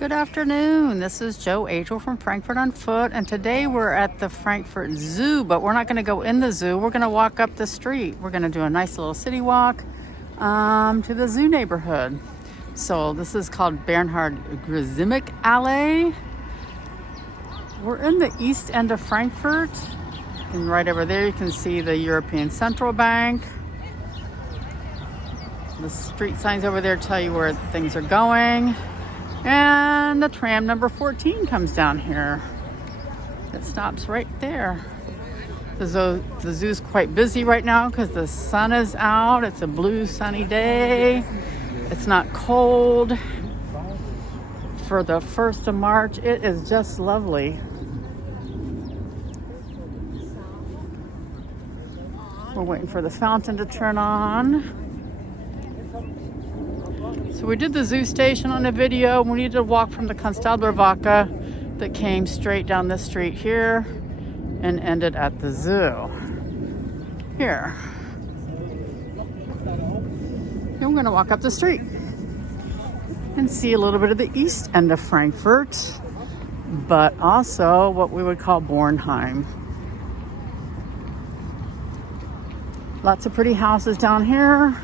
Good afternoon. This is Joe Angel from Frankfurt on Foot, and today we're at the Frankfurt Zoo, but we're not going to go in the zoo. We're going to walk up the street. We're going to do a nice little city walk to the zoo neighborhood. So this is called Wittelsbacherallee. We're in the east end of Frankfurt, and right over there you can see the European Central Bank. The street signs over there tell you where things are going. And the tram number 14 comes down here. It stops right there. The zoo's quite busy right now because the sun is out. It's a blue sunny day. It's not cold. For the 1st of March, it is just lovely. We're waiting for the fountain to turn on. So we did the zoo station on the video. We needed to walk from the Saalburgallee that came straight down this street here and ended at the zoo here. And we're going to walk up the street and see a little bit of the east end of Frankfurt, but also what we would call Bornheim. Lots of pretty houses down here.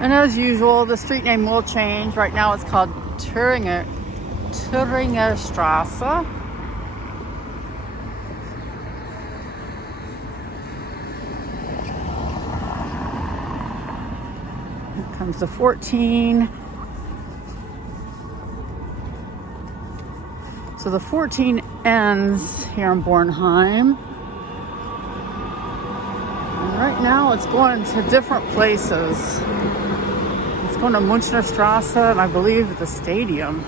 And as usual, the street name will change. Right now it's called Thuringerstraße. Here comes the 14. So the 14 ends here in Bornheim. And right now it's going to different places. Going to Münchner Straße, and I believe the stadium.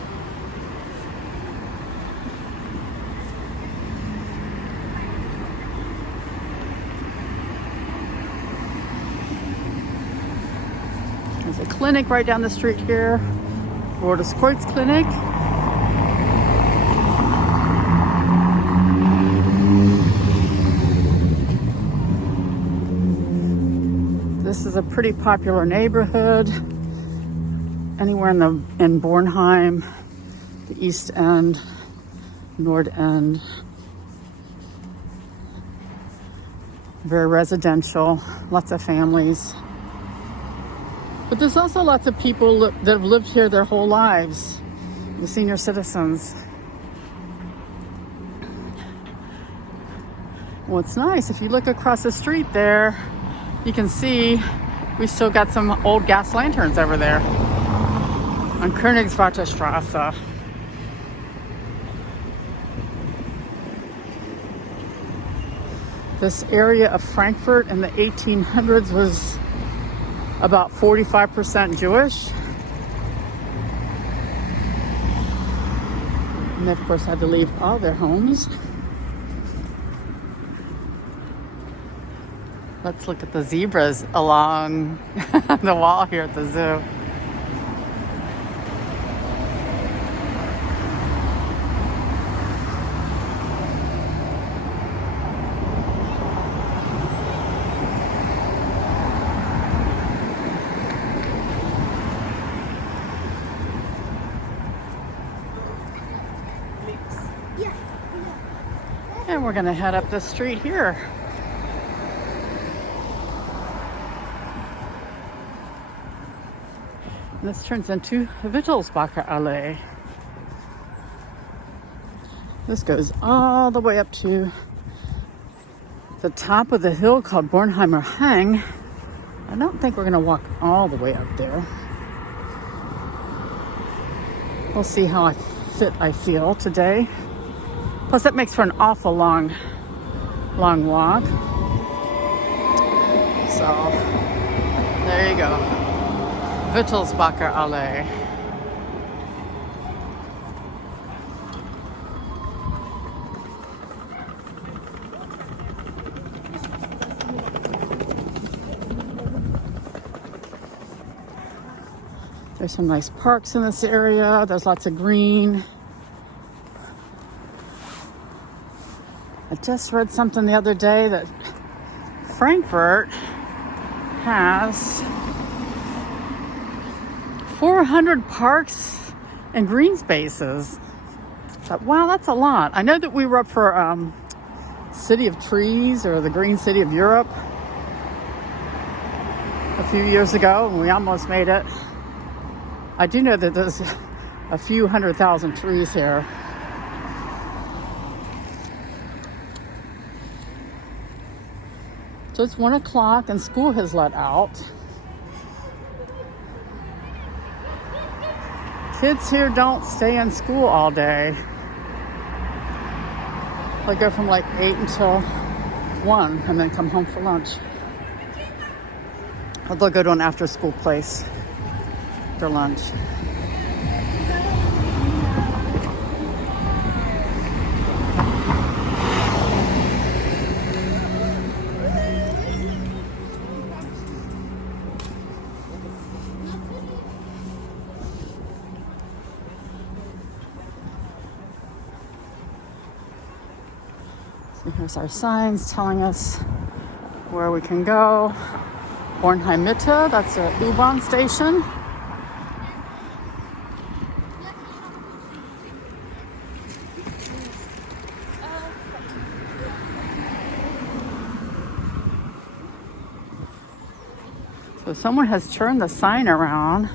There's a clinic right down the street here, Rotes Kreuz Clinic. This is a pretty popular neighborhood. Anywhere in Bornheim, the East End, Nord End. Very residential, lots of families. But there's also lots of people that have lived here their whole lives, the senior citizens. What's nice, if you look across the street there, you can see we still got some old gas lanterns over there. On Königswarterstraße. This area of Frankfurt in the 1800s was about 45% Jewish. And they, of course, had to leave all their homes. Let's look at the zebras along the wall here at the zoo. And we're going to head up the street here. This turns into Wittelsbacherallee. This goes all the way up to the top of the hill called Bornheimer Hang. I don't think we're going to walk all the way up there. We'll see how fit I feel today. Plus, that makes for an awful long walk. So, there you go. Wittelsbacherallee. There's some nice parks in this area. There's lots of green. I just read something the other day that Frankfurt has 400 parks and green spaces. But wow, that's a lot. I know that we were up for City of Trees, or the Green City of Europe, a few years ago, and we almost made it. I do know that there's a few 100,000 trees here. So it's 1 o'clock and school has let out. Kids here don't stay in school all day. They go from like 8 until 1 and then come home for lunch. Or they'll go to an after school place for lunch. So here's our signs telling us where we can go. Bornheim Mitte, that's a U-Bahn station. So someone has turned the sign around,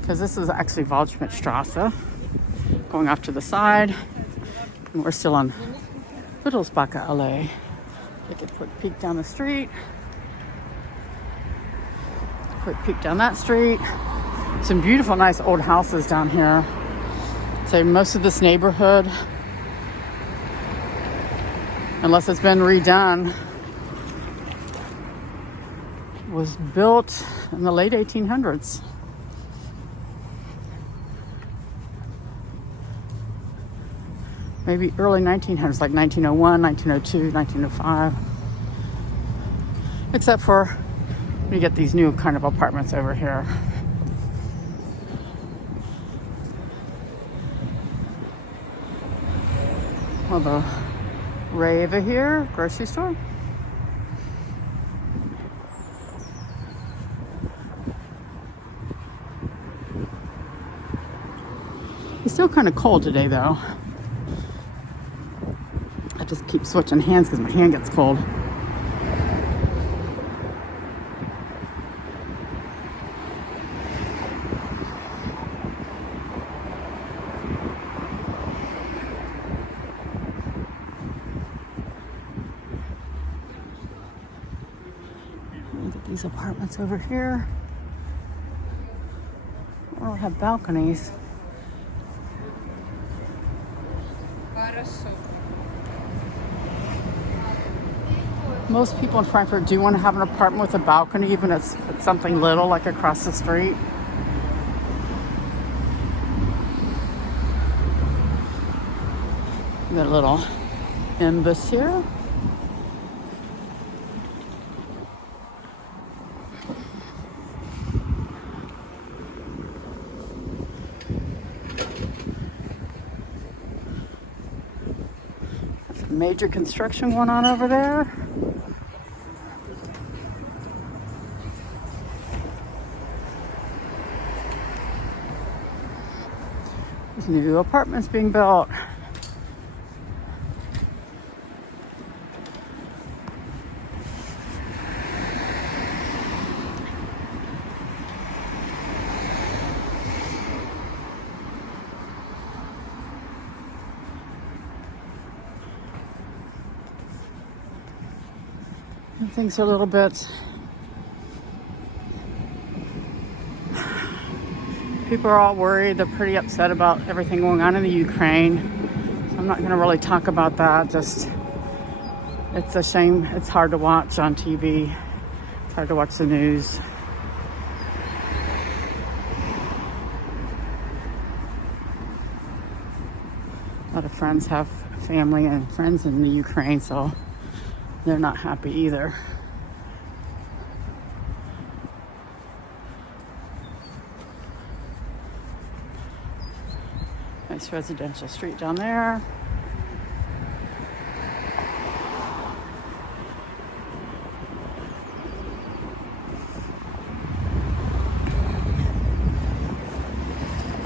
because this is actually Waldschmidtstraße, going off to the side, and we're still on Wittelsbacherallee. Take a quick peek down the street. Quick peek down that street. Some beautiful, nice old houses down here. So most of this neighborhood, unless it's been redone, was built in the late 1800s. Maybe early 1900s, like 1901, 1902, 1905. Except for you get these new kind of apartments over here. Well, the Ray over here, grocery store. It's still kind of cold today, though. I just keep switching hands because my hand gets cold. Look at these apartments over here. All have balconies. Most people in Frankfurt do want to have an apartment with a balcony, even if it's something little, like across the street. Got a little imbus here. There's major construction going on over there. There's new apartments being built. And things are a little bit... People are all worried. They're pretty upset about everything going on in the Ukraine. So I'm not going to really talk about that. Just, it's a shame. It's hard to watch on TV. It's hard to watch the news. A lot of friends have family and friends in the Ukraine, so they're not happy either. Nice residential street down there.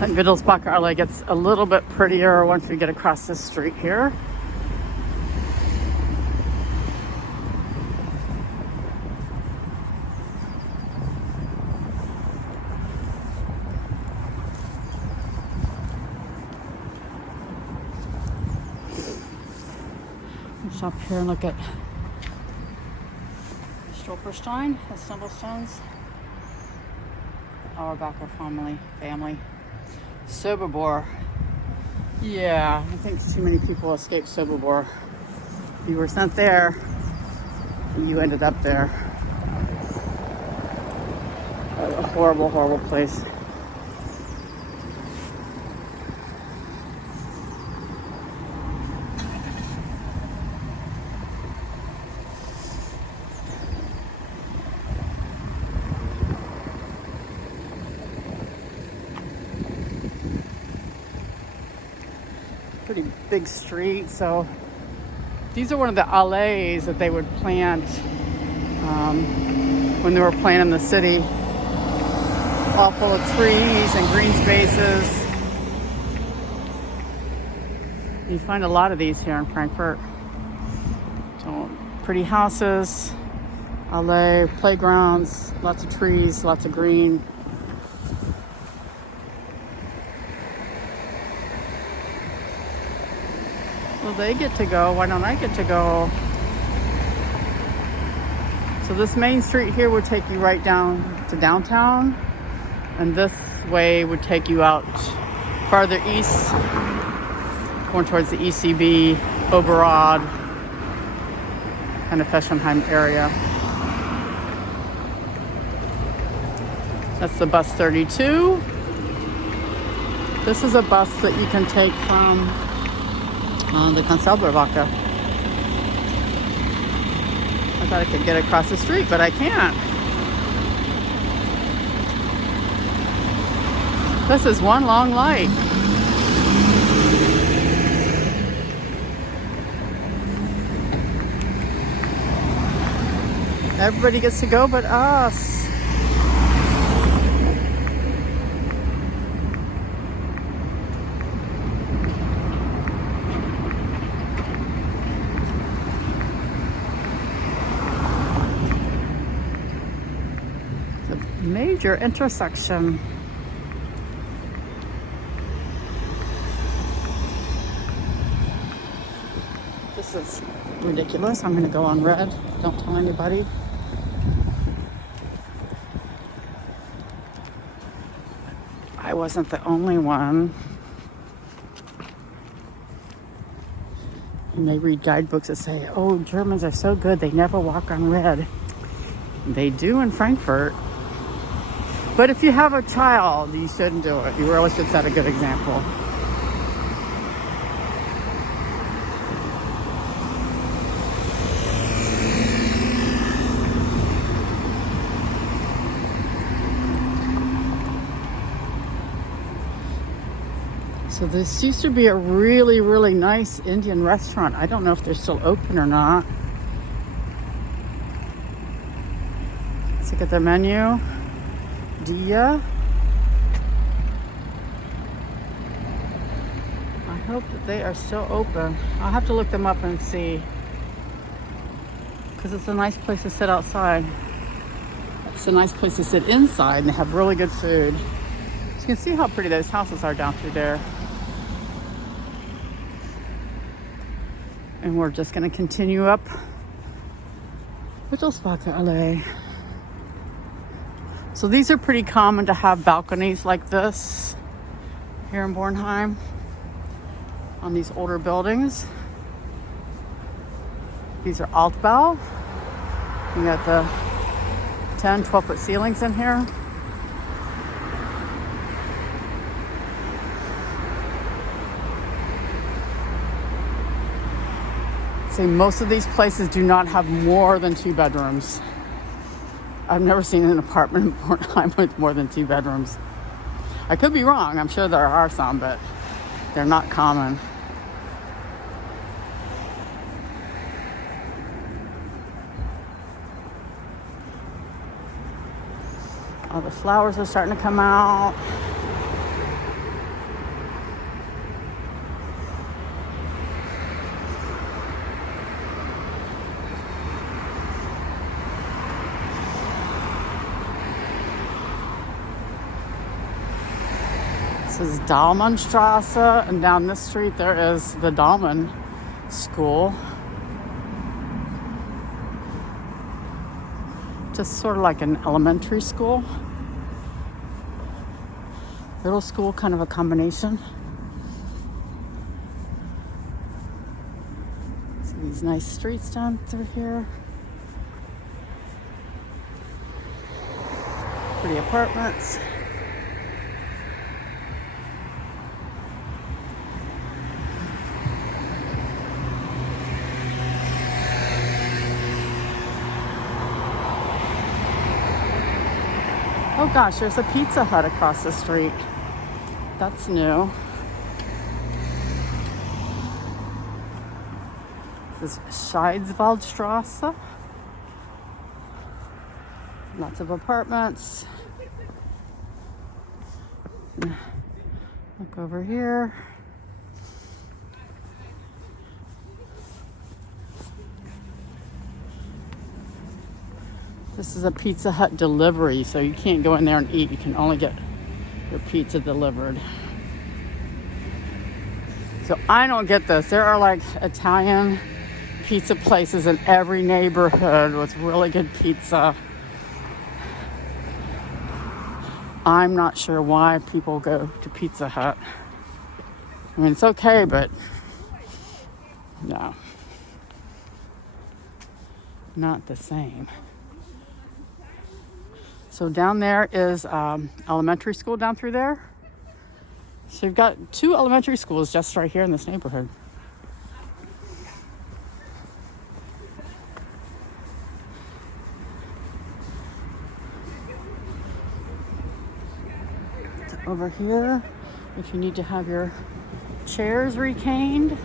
And Wittelsbacherallee gets a little bit prettier once we get across this street here. Let's stop here and look at Stolperstein, the Stumblestones. Auerbacher family. Sobibor. Yeah, I think too many people escaped Sobibor. You were sent there, and you ended up there. A horrible, horrible place. Pretty big street, so these are one of the allees that they would plant when they were planning the city, all full of trees and green spaces. You find a lot of these here in Frankfurt. So pretty houses, alley, playgrounds, lots of trees, lots of green. Well, they get to go. Why don't I get to go? So this main street here would take you right down to downtown, and this way would take you out farther east, going towards the ECB, Oberrad, kind of Fessenheim area. That's the bus 32. This is a bus that you can take from the Saalburgallee. I thought I could get across the street, but I can't. This is one long light. Everybody gets to go but us. Major intersection. This is ridiculous. I'm going to go on red. Don't tell anybody. I wasn't the only one. And they read guidebooks that say, oh, Germans are so good, they never walk on red. They do in Frankfurt. But if you have a child, you shouldn't do it. You really should set a good example. So this used to be a really, really nice Indian restaurant. I don't know if they're still open or not. Let's look at their menu. Dia. I hope that they are still open. I'll have to look them up and see, because it's a nice place to sit outside. It's a nice place to sit inside, and they have really good food. So you can see how pretty those houses are down through there. And we're just going to continue up Wittelsbacherallee. So these are pretty common to have balconies like this here in Bornheim on these older buildings. These are Altbau. You got the 10, 12-foot ceilings in here. See, most of these places do not have more than 2 bedrooms. I've never seen an apartment in Bornheim with more than 2 bedrooms. I could be wrong. I'm sure there are some, but they're not common. All the flowers are starting to come out. is Dahlmannstrasse, and down this street there is the Dahlmann School. Just sort of like an elementary school. Middle school, kind of a combination. So these nice streets down through here. Pretty apartments. Oh gosh, there's a Pizza Hut across the street. That's new. This is Scheidswaldstrasse. Lots of apartments. Look over here. This is a Pizza Hut delivery, so you can't go in there and eat. You can only get your pizza delivered. So I don't get this. There are like Italian pizza places in every neighborhood with really good pizza. I'm not sure why people go to Pizza Hut. I mean, it's okay, but no. Not the same. So down there is elementary school down through there. So you've got 2 elementary schools just right here in this neighborhood. Over here, if you need to have your chairs recaned,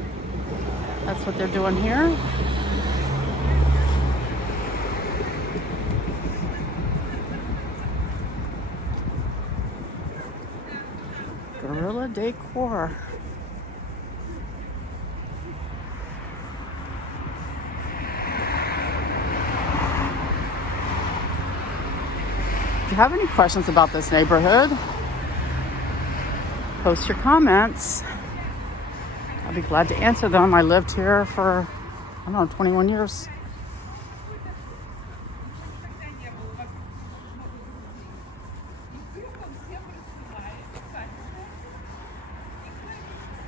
that's what they're doing here. Gorilla decor. If you have any questions about this neighborhood, post your comments. I'll be glad to answer them. I lived here for, I don't know, 21 years.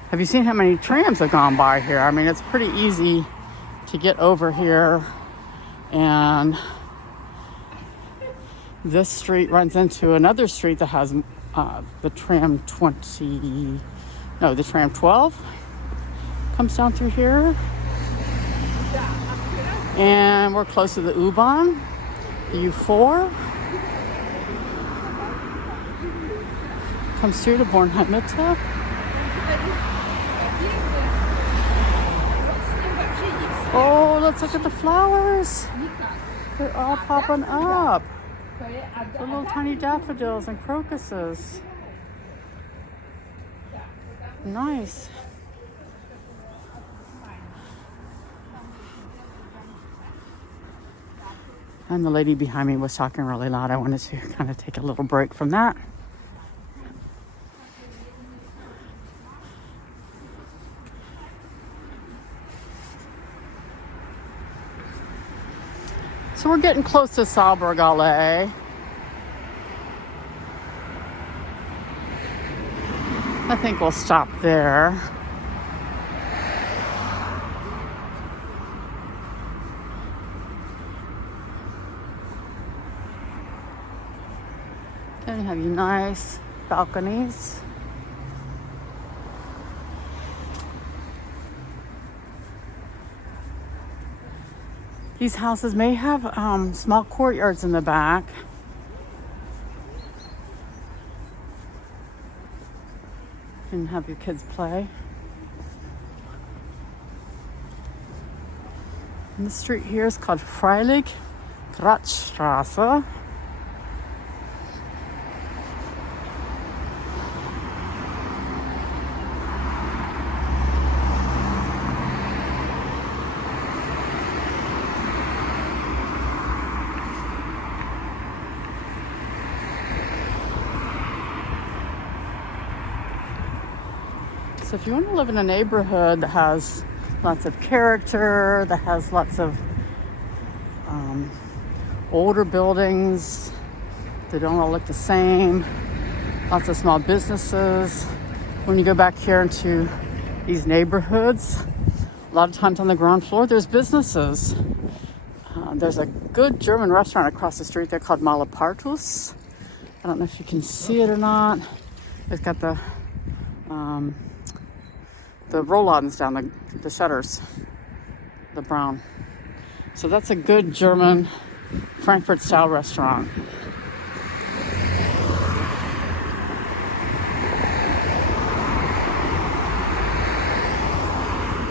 Have you seen how many trams have gone by here? I mean, it's pretty easy to get over here, and this street runs into another street that has the tram 12 comes down through here, and we're close to the U-Bahn, U4 comes through to Bornheim Mitte. Oh, let's look at the flowers. They're all popping up. The little tiny daffodils and crocuses. Nice. And the lady behind me was talking really loud. I wanted to kind of take a little break from that. So we're getting close to Saalburgallee. I think we'll stop there. Then you have your nice balconies. These houses may have small courtyards in the back. You can have your kids play. And the street here is called Freilich-Gratstrasse. So if you want to live in a neighborhood that has lots of character, that has lots of older buildings, they don't all look the same, lots of small businesses. When you go back here into these neighborhoods, a lot of times on the ground floor there's businesses. There's a good German restaurant across the street there called Malapartus. I don't know if you can see it or not. It's got the roll-ons down, the shutters, the brown. So that's a good German Frankfurt style restaurant.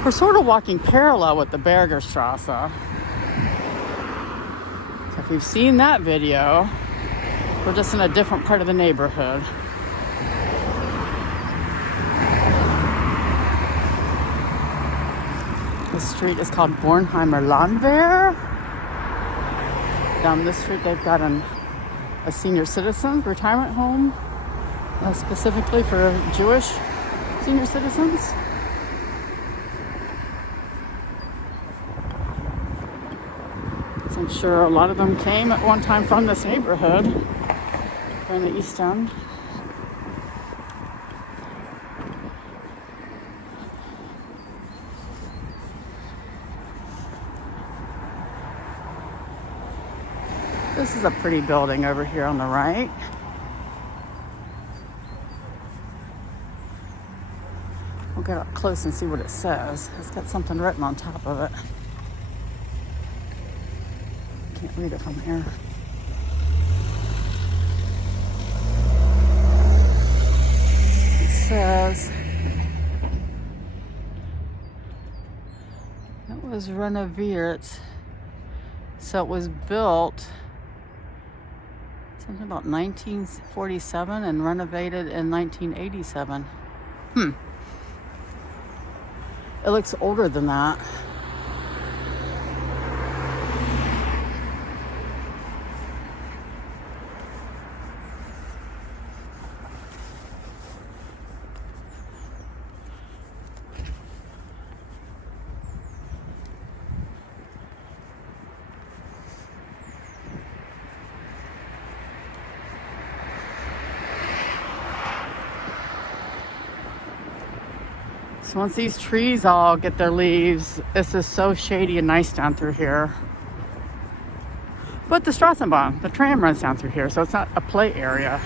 We're sort of walking parallel with the Bergerstrasse. So if you've seen that video, we're just in a different part of the neighborhood. The street is called Bornheimer Landwehr. Down this street, they've got a senior citizen retirement home, specifically for Jewish senior citizens. So I'm sure a lot of them came at one time from this neighborhood in the East End. This is a pretty building over here on the right. We'll get up close and see what it says. It's got something written on top of it. Can't read it from here. It says it was renoviert. So it was built something about 1947 and renovated in 1987. It looks older than that. So once these trees all get their leaves, this is so shady and nice down through here. But the Straßenbahn, the tram runs down through here, so it's not a play area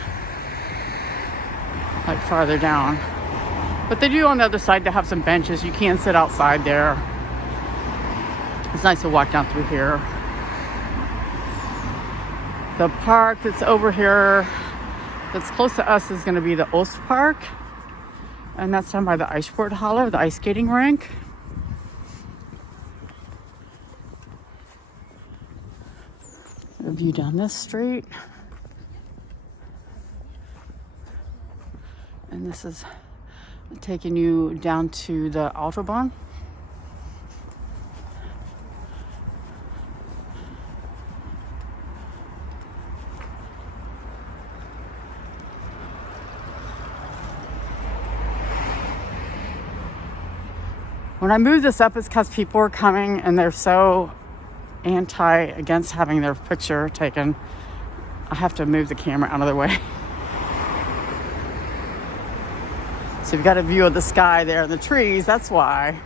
like farther down. But they do on the other side, they have some benches. You can sit outside there. It's nice to walk down through here. The park that's over here, that's close to us, is going to be the Ostpark. And that's down by the Wittelsbacherallee, the ice skating rink. A view down this street. And this is taking you down to the Autobahn. When I moved this up, it's because people are coming and they're so against having their picture taken. I have to move the camera out of the way. So you've got a view of the sky there and the trees, that's why.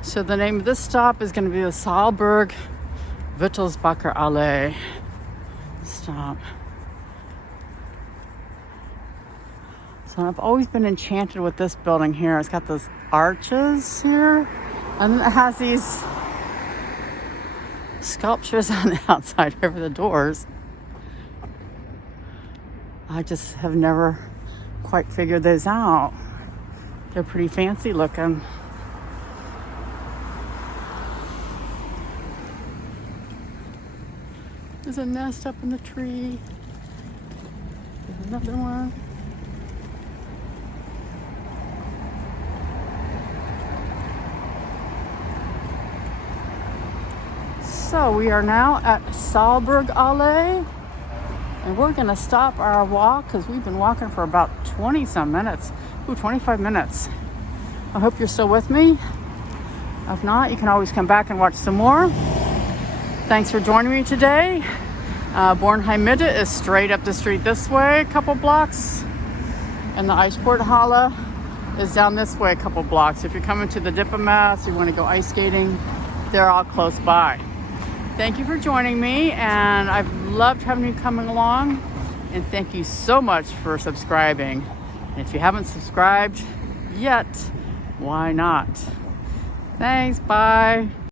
So the name of this stop is going to be the Wittelsbacherallee stop. So I've always been enchanted with this building here. It's got those arches here, and then it has these sculptures on the outside over the doors. I just have never quite figured those out. They're pretty fancy looking. There's a nest up in the tree. There's another one. So we are now at Saalburgallee, and we're gonna stop our walk because we've been walking for about 20 some minutes. 25 minutes. I hope you're still with me. If not, you can always come back and watch some more. Thanks for joining me today. Bornheim Mitte is straight up the street this way, a couple blocks. And the Wittelsbacherallee is down this way a couple blocks. If you're coming to the Diplomats, you want to go ice skating, they're all close by. Thank you for joining me, and I've loved having you coming along. And thank you so much for subscribing. And if you haven't subscribed yet, why not? Thanks, bye.